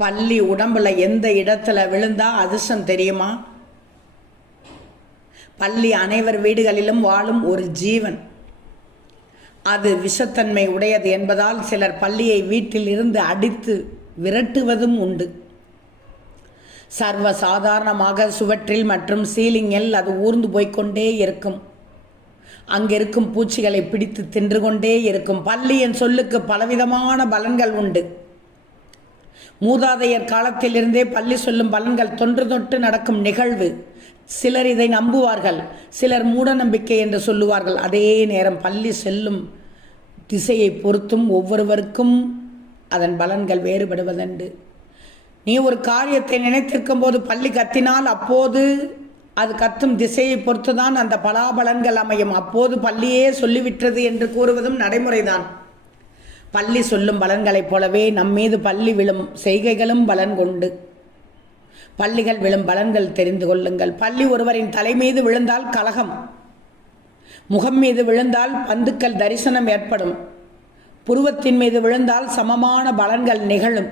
பல்லி உடம்புல எந்த இடத்துல விழுந்தா அதிர்ஷ்டம் தெரியுமா? பல்லி அனைவர் வீடுகளிலும் வாழும் ஒரு ஜீவன். அது விஷத்தன்மை உடையது என்பதால் சிலர் பல்லியை வீட்டில் இருந்து அடித்து விரட்டுவதும் உண்டு. சர்வ சாதாரணமாக சுவற்றில் மற்றும் சீலிங்கில் அது ஊர்ந்து போய்கொண்டே இருக்கும். அங்கிருக்கும் பூச்சிகளை பிடித்து தின்று கொண்டே இருக்கும். பல்லியின் சொல்லுக்கு பலவிதமான பலன்கள் உண்டு. மூதாதையர் காலத்திலிருந்தே பல்லி சொல்லும் பலன்கள் தொன்று தொட்டு நடக்கும் நிகழ்வு. சிலர் இதை நம்புவார்கள், சிலர் மூட நம்பிக்கை என்று சொல்லுவார்கள். அதே நேரம் பல்லி செல்லும் திசையை பொறுத்தும் ஒவ்வொருவருக்கும் அதன் பலன்கள் வேறுபடுவதுண்டு. நீ ஒரு காரியத்தை நினைத்திருக்கும் போது பல்லி கத்தினால் அப்போது அது கத்தும் திசையை பொறுத்துதான் அந்த பலாபலன்கள் அமையும். அப்போது பல்லியே சொல்லிவிட்டது என்று கூறுவதும் நடைமுறைதான். பல்லி சொல்லும் பலன்களைப் போலவே நம்மீது பல்லி விழும் செய்கைகளும் பலன் கொண்டு. பல்லிகள் விழும் பலன்கள் தெரிந்து கொள்ளுங்கள். பல்லி ஒருவரின் தலை மீது விழுந்தால் கலகம், முகம் மீது விழுந்தால் பந்துக்கள் தரிசனம் ஏற்படும், புருவத்தின் மீது விழுந்தால் சமமான பலன்கள் நிகழும்,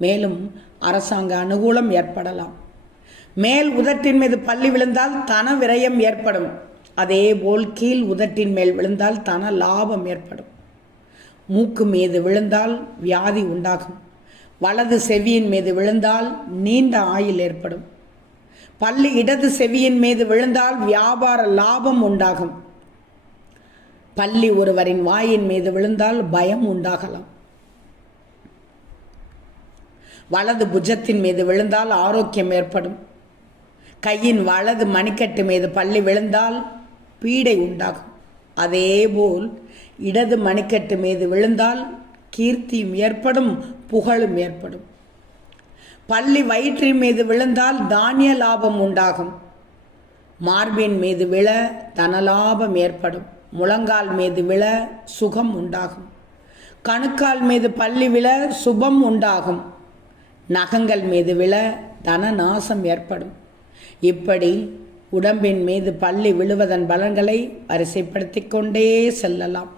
மேலும் அரசாங்க அனுகூலம் ஏற்படலாம். மேல் உதட்டின் மீது பல்லி விழுந்தால் தன விரயம் ஏற்படும். அதேபோல் கீழ் உதட்டின் மேல் விழுந்தால் தன லாபம் ஏற்படும். மூக்கு மீது விழுந்தால் வியாதி உண்டாகும். வலது செவியின் மீது விழுந்தால் நீண்ட ஆயுள் ஏற்படும். பல்லி இடது செவியின் மீது விழுந்தால் வியாபார லாபம் உண்டாகும். பல்லி ஒருவரின் வாயின் மீது விழுந்தால் பயம் உண்டாகலாம். வலது புஜத்தின் மீது விழுந்தால் ஆரோக்கியம் ஏற்படும். கையின் வலது மணிக்கட்டு மீது பல்லி விழுந்தால் பீடை உண்டாகும். அதேபோல் இடது மணிக்கட்டு மீது விழுந்தால் கீர்த்தியும் ஏற்படும், புகழும் ஏற்படும். பல்லி வயிற்றின் மீது விழுந்தால் தானிய லாபம் உண்டாகும். மார்பின் மீது விழ தனலாபம் ஏற்படும். முழங்கால் மீது விழ சுகம் உண்டாகும். கணுக்கால் மீது பல்லி விழ சுபம் உண்டாகும். நகங்கள் மீது விழ தன நாசம் ஏற்படும். இப்படி உடம்பின் மீது பல்லி விழுவதன் பலன்களை வரிசைப்படுத்திக் கொண்டே செல்லலாம்.